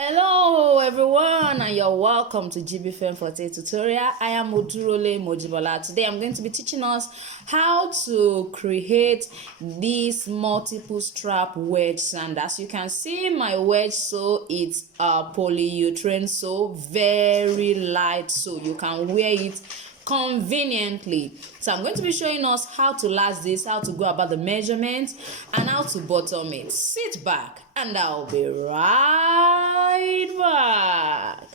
Hello everyone, and you're welcome to Jibbyfemforte tutorial. I am Odurole Mojibola. Today I'm going to be teaching us how to create these multiple strap wedge sandals. As you can see, my wedge sole, it's a polyurethane sole, very light, so you can wear it conveniently. So I'm going to be showing us how to last this, how to go about the measurements, and how to bottom it. Sit back and I'll be right back.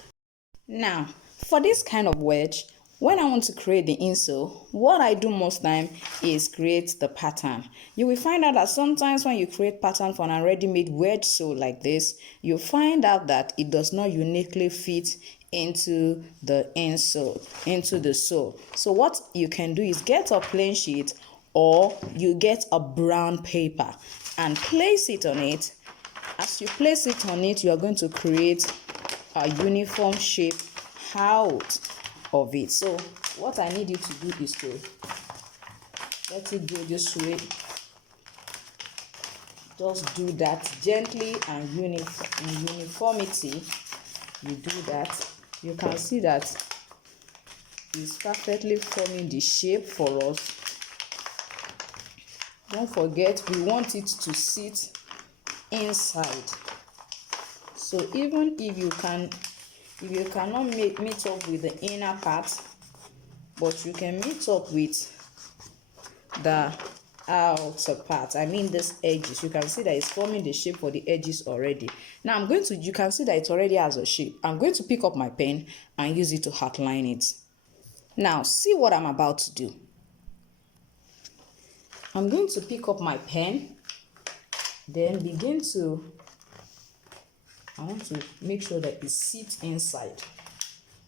Now, for this kind of wedge, when I want to create the insole, what I do most time is create the pattern. You will find out that sometimes when you create pattern for an already made wedge sole like this, you find out that it does not uniquely fit into the insole, into the sole. So what you can do is get a plain sheet or you get a brown paper and place it on it. As you place it on it, you are going to create a uniform shape out of it. So what I need you to do is to let it go this way. Just do that gently and uniformity. You do that. You can see that it's perfectly forming the shape for us. Don't forget, we want it to sit inside. So even if you cannot meet up with the inner part, but you can meet up with the outer part, I mean these edges, you can see that it's forming the shape for the edges already. Now you can see that it already has a shape. I'm going to pick up my pen and use it to outline it. Now see what I'm about to do. I'm going to pick up my pen, then I want to make sure that it sits inside.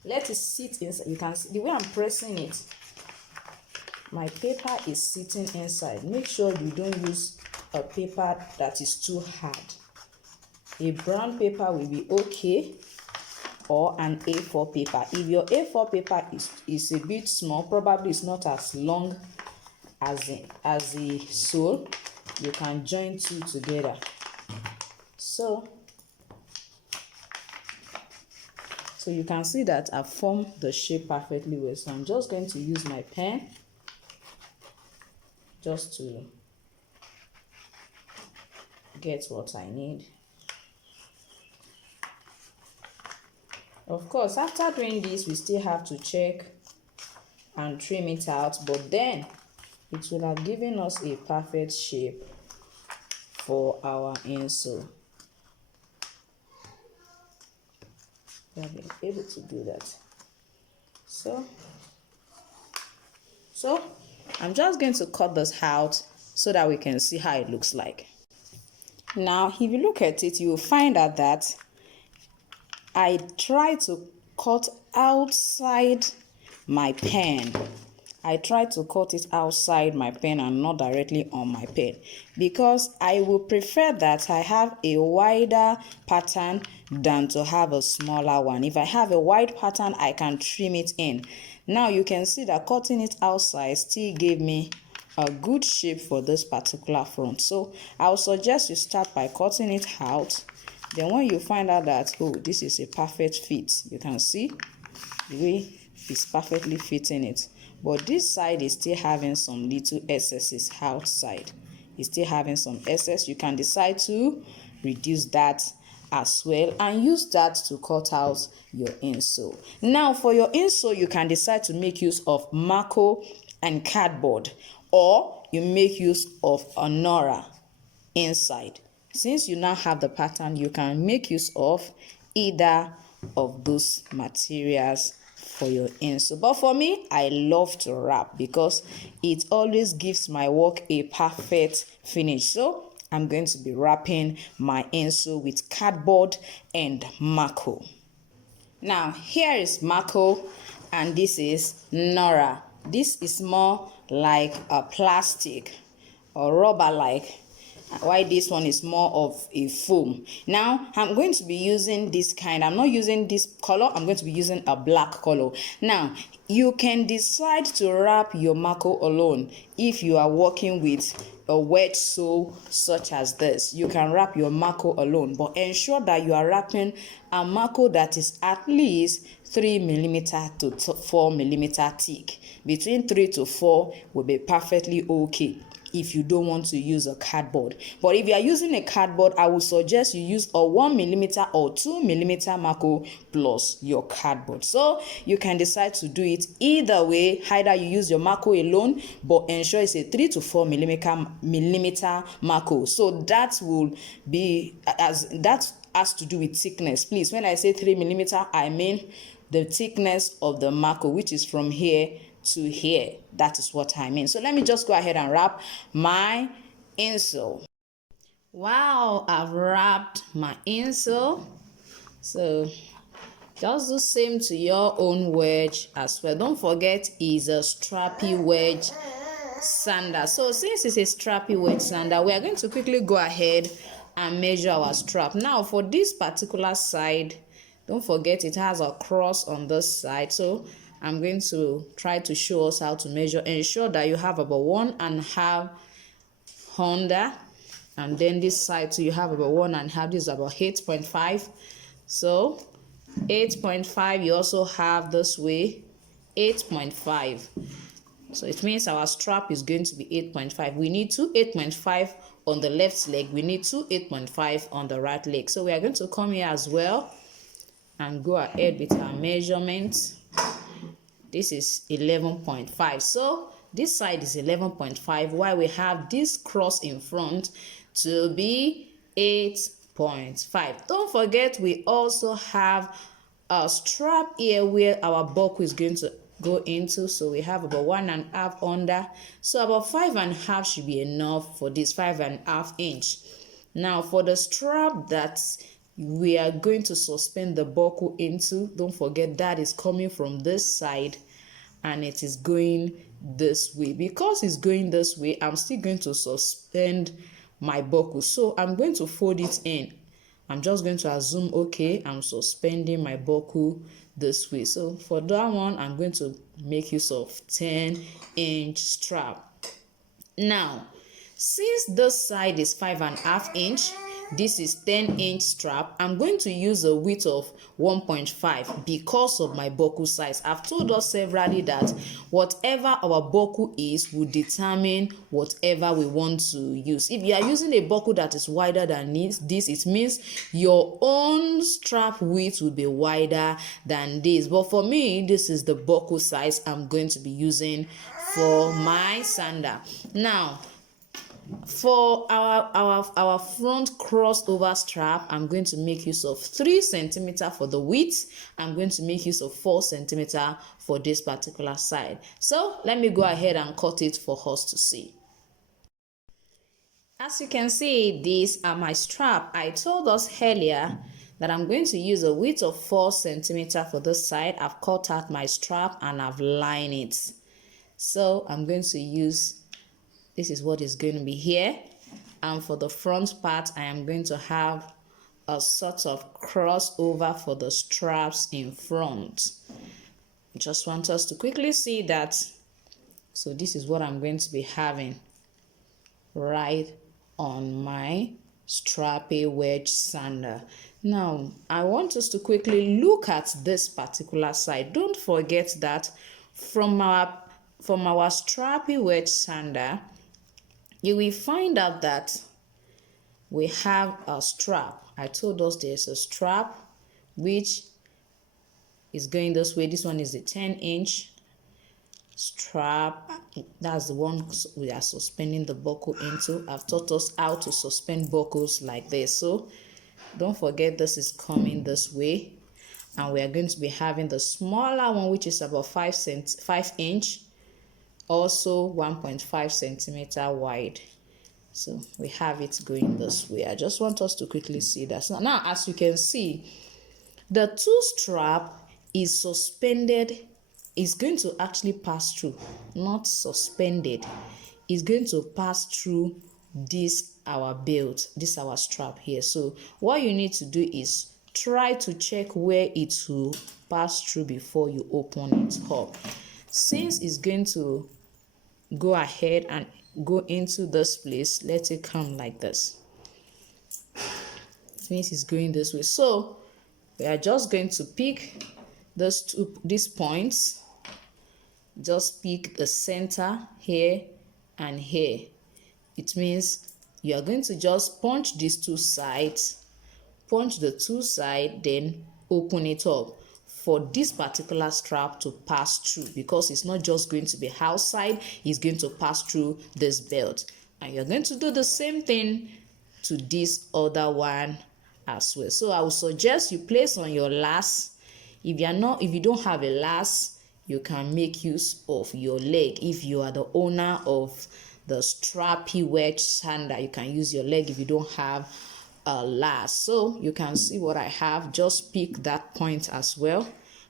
Let it sit inside. You can see the way I'm pressing it, my paper is sitting inside. Make sure you don't use a paper that is too hard. A brown paper will be okay, or an A4 paper. If your A4 paper is a bit small, probably it's not as long as the sole, you can join two together. So you can see that I've formed the shape perfectly well. So I'm just going to use my pen just to get what I need. Of course, after doing this, we still have to check and trim it out, but then it will have given us a perfect shape for our insole. We have been able to do that. So I'm just going to cut this out so that we can see how it looks like. Now, if you look at it, you will find out that I try to cut outside my pen. I try to cut it outside my pen and not directly on my pen, because I will prefer that I have a wider pattern than to have a smaller one. If I have a wide pattern, I can trim it in. Now you can see that cutting it outside still gave me a good shape for this particular front. So I would suggest you start by cutting it out. Then when you find out that, oh, this is a perfect fit, you can see the way it's perfectly fitting it. But this side is still having some little excesses outside. It's still having some excess. You can decide to reduce that as well and use that to cut out your insole. Now for your insole, you can decide to make use of Marco and cardboard, or you make use of a Nora inside. Since you now have the pattern, you can make use of either of those materials for your insole. But for me, I love to wrap because it always gives my work a perfect finish. So I'm going to be wrapping my insole with cardboard and Marco. Now here is Marco and this is Nora. This is more like a plastic or rubber like, Why this one is more of a foam. Now I'm going to be using this kind. I'm not using this color. I'm going to be using a black color. Now you can decide to wrap your Mako alone. If you are working with a wedge sole such as this, you can wrap your Mako alone, but ensure that you are wrapping a Mako that is at least 3mm to 4mm thick. Between 3 to 4 will be perfectly okay if you don't want to use a cardboard. But if you are using a cardboard, I would suggest you use a 1mm or 2mm Mako plus your cardboard. So you can decide to do it either way. Either you use your Mako alone, but ensure it's a 3 to 4mm Mako. So that will be, as that has to do with thickness. Please, when I say 3mm, I mean the thickness of the Mako, which is from here to here. That is what I mean. So let me just go ahead and wrap my insole. Wow, I've wrapped my insole. So just do same to your own wedge as well. Don't forget, is a Strappy Wedge Sandal. So since it's a Strappy Wedge Sandal, we are going to quickly go ahead and measure our strap. Now for this particular side, don't forget it has a cross on this side. So I'm going to try to show us how to measure. Ensure that you have about 1.5 under, and then this side too you have about 1.5. This is about 8.5. So 8.5. You also have this way 8.5. So it means our strap is going to be 8.5. We need two 8.5 on the left leg. We need two 8.5 on the right leg. So we are going to come here as well and go ahead with our measurements. This is 11.5. So this side is 11.5, while we have this cross in front to be 8.5. Don't forget, we also have a strap here where our buckle is going to go into. So we have about 1.5 under. So about 5.5 should be enough for this 5.5 inch. Now for the strap that we are going to suspend the buckle into, don't forget that is coming from this side and it is going this way. Because it's going this way, I'm still going to suspend my buckle. So I'm going to fold it in. I'm just going to assume, okay, I'm suspending my buckle this way. So for that one, I'm going to make use of 10-inch strap. Now, since this side is 5.5 inch, this is 10-inch strap, I'm going to use a width of 1.5 because of my buckle size. I've told us severally that whatever our buckle is will determine whatever we want to use. If you are using a buckle that is wider than this, it means your own strap width will be wider than this. But for me, this is the buckle size I'm going to be using for my sandal. Now, for our front crossover strap, I'm going to make use of 3 cm for the width. I'm going to make use of 4 cm for this particular side. So let me go ahead and cut it for us to see. As you can see, these are my strap. I told us earlier that I'm going to use a width of 4 cm for this side. I've cut out my strap and I've lined it. So I'm going to use, this is what is going to be here, and for the front part I am going to have a sort of crossover for the straps in front. Just want us to quickly see that. So this is what I'm going to be having right on my Strappy Wedge Sandal. Now I want us to quickly look at this particular side. Don't forget that from our Strappy Wedge Sandal, you will find out that we have a strap. I told us there's a strap which is going this way. This one is the 10-inch strap. That's the one we are suspending the buckle into. I've taught us how to suspend buckles like this. So don't forget, this is coming this way. And we are going to be having the smaller one, which is about 5 inch. Also 1.5 centimeter wide. So we have it going this way. I just want us to quickly see that. So now, as you can see, the two strap is suspended. It's going to actually pass through, not suspended. It's going to pass through this our belt, this our strap here. So what you need to do is try to check where it will pass through before you open it up. Since it's going to go ahead and go into this place, let it come like this. It means it's going this way. So we are just going to pick these points. Just pick the center here and here. It means you are going to just punch these two sides, punch the two sides, then open it up for this particular strap to pass through, because it's not just going to be outside, it's going to pass through this belt. And you're going to do the same thing to this other one as well. So I would suggest you place on your lace. If you don't have a lace, you can make use of your leg. If you are the owner of the Strappy Wedge Sandal, you can use your leg if you don't have a lace. So you can see what I have. Just pick that point as well.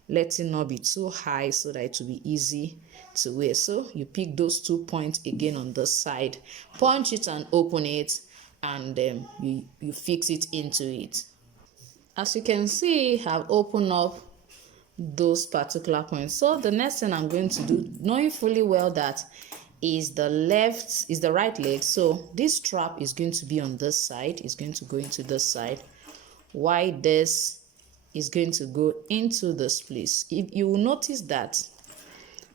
Let it not be too high so that it will be easy to wear. So you pick those 2 points again on this side, punch it and open it, and you fix it into it. As you can see, I've opened up those particular points. So the next thing I'm going to do, knowing fully well that is the right leg, so this strap is going to be on this side, it's going to go into this side, while this is going to go into this place. If you will notice that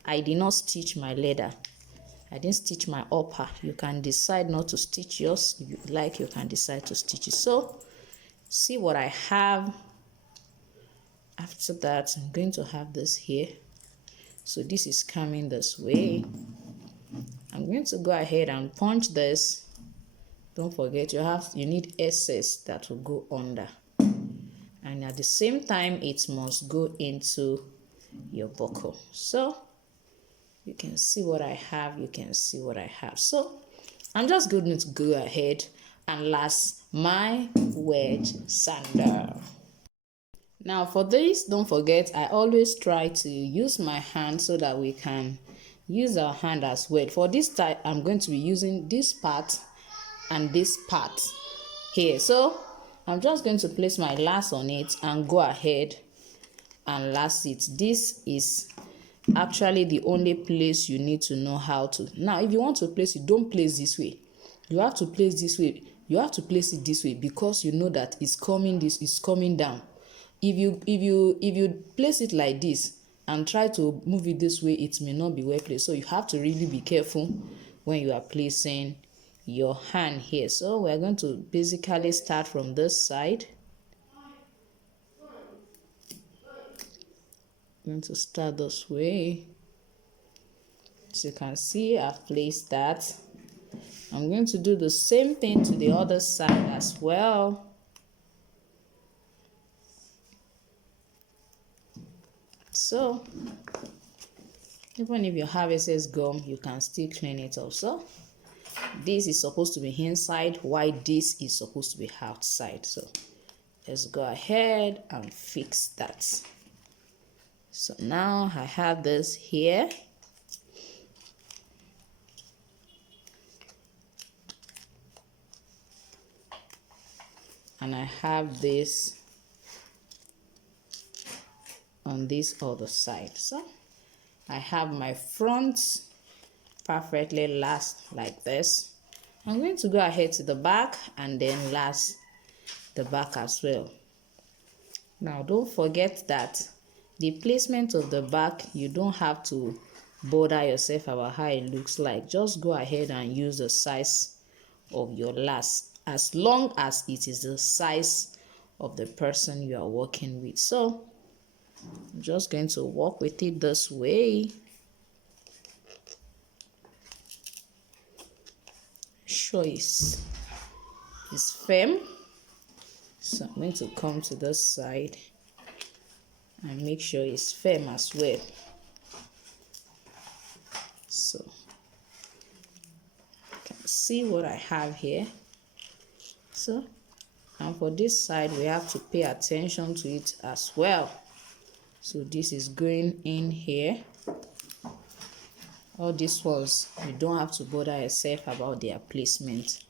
I did not stitch my leather, I didn't stitch my upper. You can decide not to stitch yours. If you like, you can decide to stitch it. So see what I have. After that, I'm going to have this here. So this is coming this way. I'm going to go ahead and punch this. Don't forget, you need excess that will go under. And at the same time, it must go into your buckle. So you can see what I have. You can see what I have. So I'm just going to go ahead and lace my wedge sandal. Now for this, don't forget, I always try to use my hand so that we can use our hand as well. For this type, I'm going to be using this part and this part here. So I'm just going to place my lace on it and go ahead and lace it. This is actually the only place you need to know how to. Now if you want to place it, don't place this way. You have to place this way. You have to place it this way, because you know that it's coming, this is coming down. If you place it like this and try to move it this way, it may not be well placed. So you have to really be careful when you are placing your hand here. So we're going to basically start from this side. I'm going to start this way. As you can see, I've placed that. I'm going to do the same thing to the other side as well. So even if you have excess gum, you can still clean it up. So this is supposed to be inside, while this is supposed to be outside. So let's go ahead and fix that. So now I have this here. And I have this on this other side. So I have my front perfectly laced like this. I'm going to go ahead to the back and then lace the back as well. Now don't forget that the placement of the back, you don't have to bother yourself about how it looks like. Just go ahead and use the size of your lace, as long as it is the size of the person you are working with. So I'm just going to work with it this way. Sure it's firm. So I'm going to come to this side and make sure it's firm as well. So you can see what I have here. So, and for this side, we have to pay attention to it as well. So this is going in here. All these ones, you don't have to bother yourself about their placement.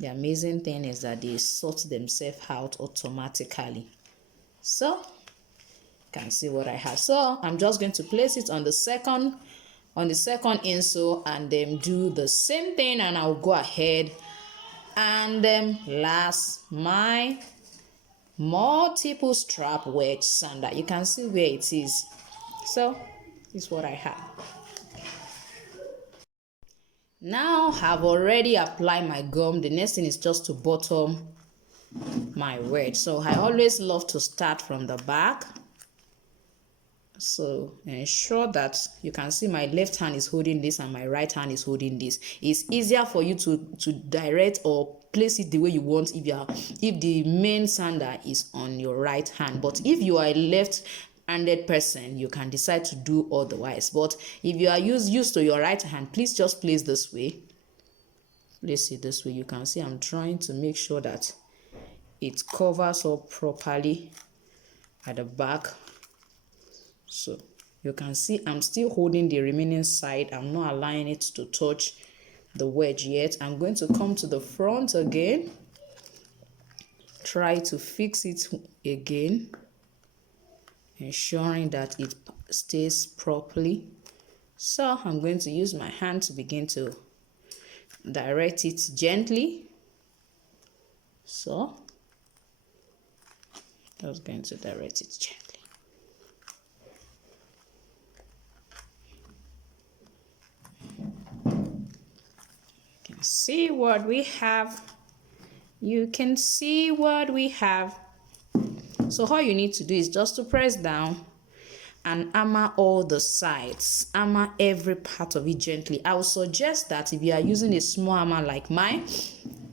The amazing thing is that they sort themselves out automatically. So you can see what I have. So I'm just going to place it on the second insole and then do the same thing, and I'll go ahead and last my multiple strap wedge sandal. You can see where it is. So this is what I have. Now I've already applied my gum. The next thing is just to bottom my wedge. So I always love to start from the back. So ensure that you can see my left hand is holding this and my right hand is holding this. It's easier for you to direct or place it the way you want if the main sandal is on your right hand. But if you are a left-handed person, you can decide to do otherwise. But if you are used to your right hand, please just place this way. Place it this way. You can see I'm trying to make sure that it covers up properly at the back. So you can see I'm still holding the remaining side. I'm not allowing it to touch the wedge yet. I'm going to come to the front again, try to fix it again, ensuring that it stays properly. So I'm going to use my hand to begin to direct it gently. So I was going to direct it gently. See what we have. You can see what we have. So all you need to do is just to press down and hammer all the sides, hammer every part of it gently. I would suggest that if you are using a small hammer like mine,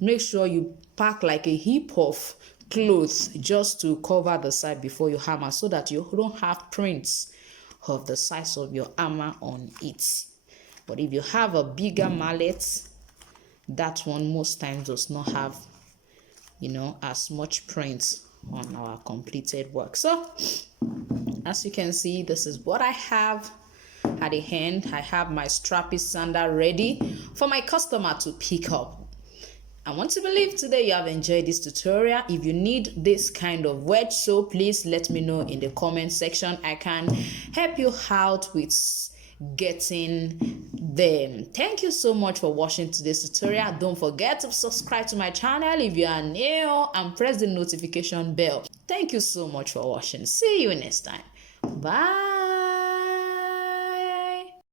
make sure you pack like a heap of clothes just to cover the side before you hammer, so that you don't have prints of the size of your hammer on it. But if you have a bigger mallet, that one most times does not have, as much prints on our completed work. So as you can see, this is what I have at the end. I have my strappy sandal ready for my customer to pick up. I want to believe today you have enjoyed this tutorial. If you need this kind of wedge, so please let me know in the comment section. I can help you out with getting them. Thank you so much for watching today's tutorial. Don't forget to subscribe to my channel if you are new and press the notification bell. Thank you so much for watching. See you next time. Bye.